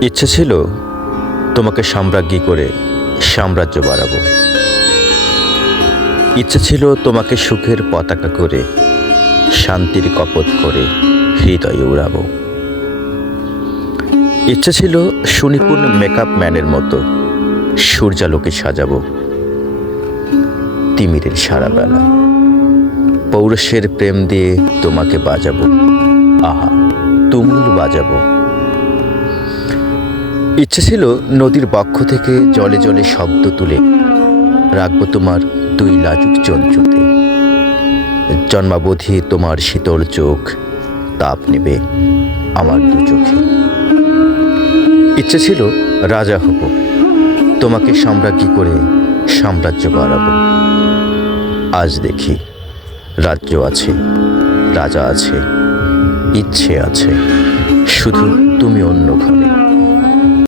ইচ্ছে ছিল তোমাকে সাম্রাজ্ঞী করে সাম্রাজ্য বাড়াবো। ইচ্ছে ছিল তোমাকে সুখের পতাকা করে, শান্তির কপট করে হৃদয়ে উড়াবো। ইচ্ছে ছিল সুনিপুণ মেকআপ ম্যানের মতো সূর্যালোকে সাজাবো। তিমিরের সারা বেলা। পৌরুষের প্রেম দিয়ে তোমাকে বাজাবো। আহা, তুমুল বাজাবো। ইচ্ছে ছিল নদীর বক্ষ থেকে জলে জলে শব্দ তুলে রাখব তোমার দুই লাজুক চঞ্চুতে। জন্মাবধি তোমার শীতল চোখ, তাপ নেবে আমার দু চোখে। ইচ্ছে ছিল রাজা হব, তোমাকে সাম্রাজ্ঞী করে সাম্রাজ্য বাড়াবো। আজ দেখি রাজ্য আছে, রাজা আছে, ইচ্ছে আছে, শুধু তুমি অন্য ঘরে।